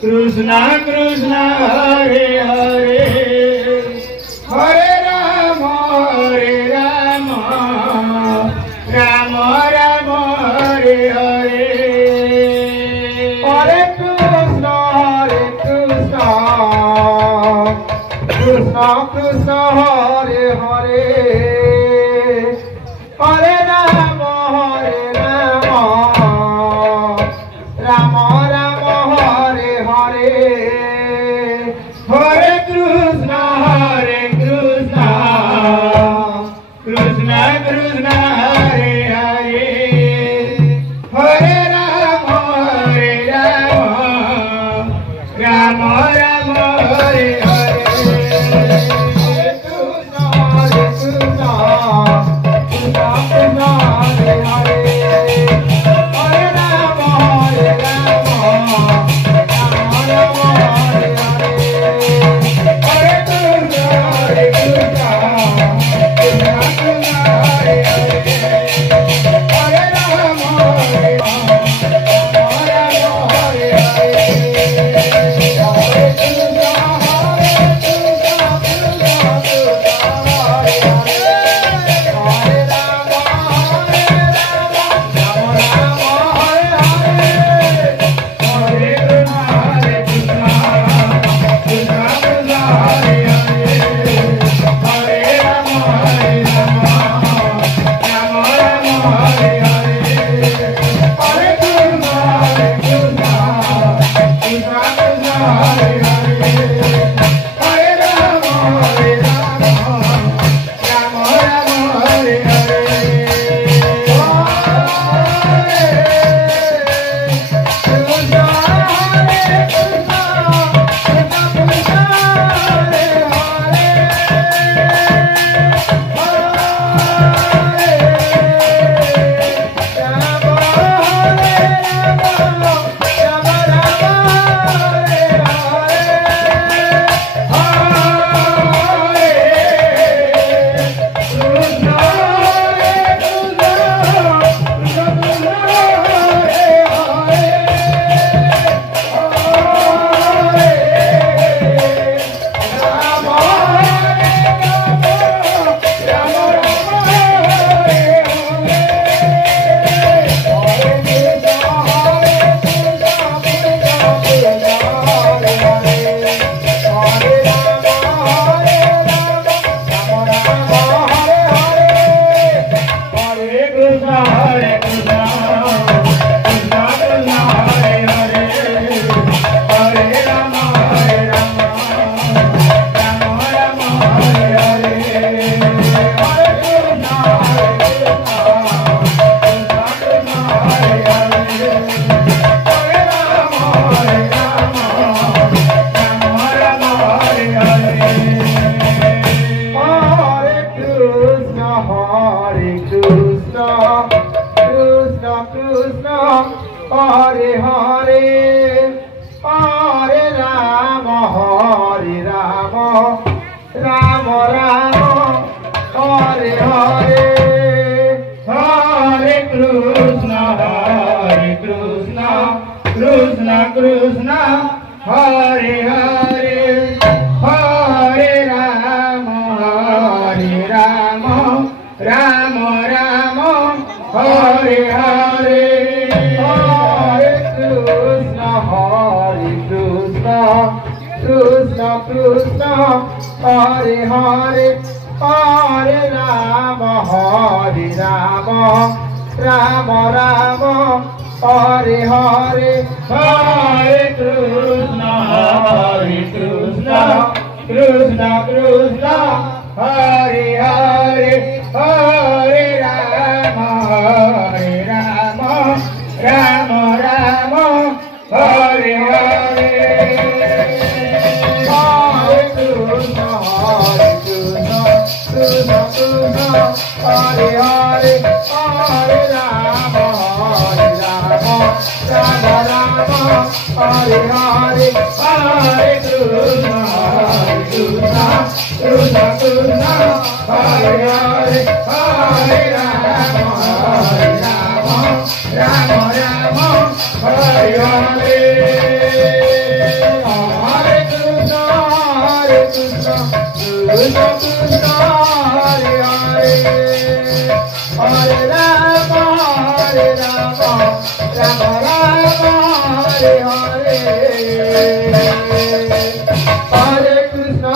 Krishna Krishna Hare Hare Hare Rama Rama Rama Hare Hare Hare Krishna Krishna Krishna Hare Hare Hare Rama Rama Rama Hare Hare Hare Krishna Krishna Krishna Hare Hare Hare Rama Rama Rama Hare Hare Hare Hare Hare Rama Rama Rama Hare Hare Hare Krishna Krishna Krishna Hare Hare Hare Rama Rama Rama Hare Hare Krishna Krishna Hare Hare Hare Rama Rama Rama Hare Hare Hare Krishna Krishna Krishna Hare Hare Hare Rama Rama Rama Hare Hare Krishna Hare Hare Hare Rama Rama Rama Hare Hare Hare Krishna Krishna Hare Hare Hare Rama Rama Rama Hare Hare Krishna Krishna Hare Hare Hare Rama Hare Rama Rama Rama Hare Hare Hare Krishna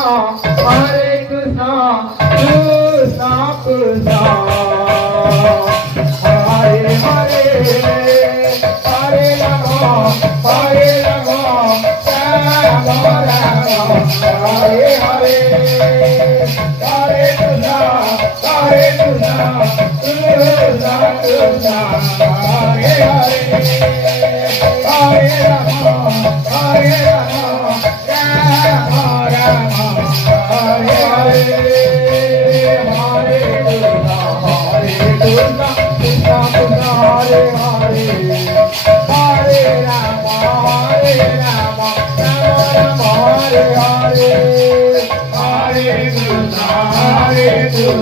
Krishna Krishna Hare Hare Hare Rama Rama Rama Hare Hare Hare Krishna Krishna Krishna Hare Hare Hare Rama Rama Rama Hare Hare Hare Krishna Krishna Krishna Hare Hare Hare Rama Rama Rama Hare Hare Hare Krishna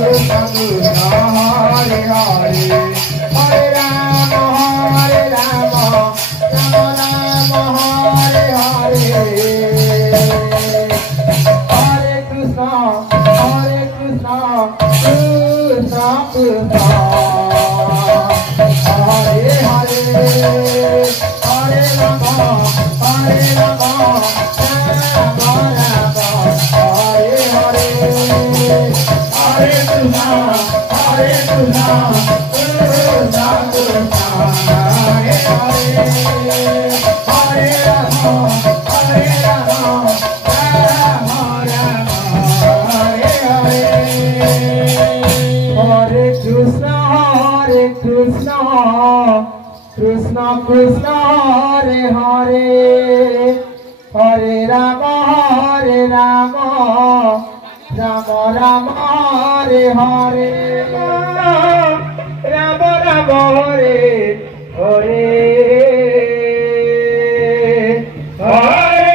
Krishna Krishna Hare Hare Hare Rama Rama Rama Hare Hare Hare Krishna Krishna Krishna Hare Hare Hare Rama Rama Rama Hare Hare Hare Krishna Krishna Krishna Hare Hare Hare Rama Rama Rama Hare Hare Hare Krishna Krishna Krishna Hare Hare Hare Rama Rama Hare Hare Hare Krishna Krishna Krishna Hare Hare Hare Rama Rama Rama Hare Hare Rama Rama Hare Hare Hare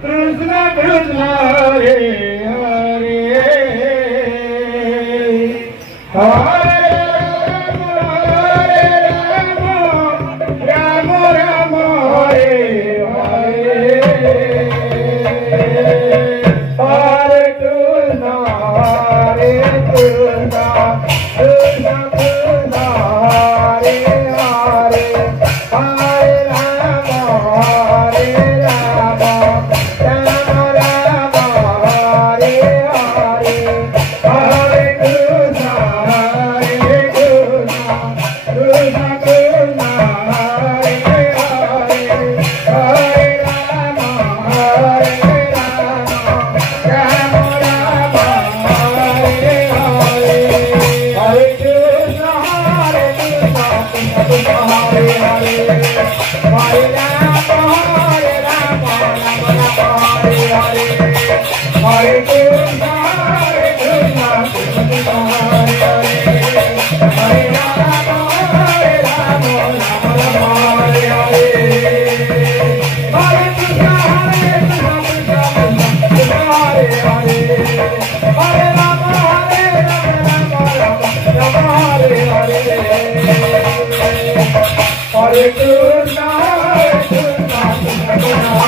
Krishna Krishna Hare Hare Hare Rama Rama Hare Hare Hare Krishna Krishna Krishna Hare Hare Hare Rama Rama Rama Hare Hare Hare Krishna Krishna Krishna Hare Hare Hare Rama Rama Rama Hare Hare Hare Krishna Krishna Krishna Hare Hare Hare Rama Rama Rama Hare Hare Hare Krishna Krishna Krishna Hare Hare Hare Rama Rama Rama Hare Hare Hare Krishna Krishna Krishna Hare Hare Hare Rama Rama Rama Hare Hare Hare Krishna Krishna Krishna